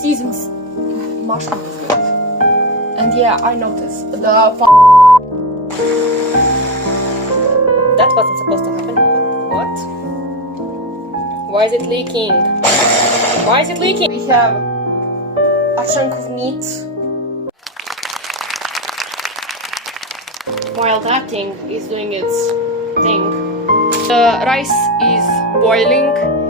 seasoned mushroom is good. And yeah, I noticed the That wasn't supposed to happen. What? Why is it leaking? Why is it leaking? we have a chunk of meat. While that thing is doing its thing, the rice is boiling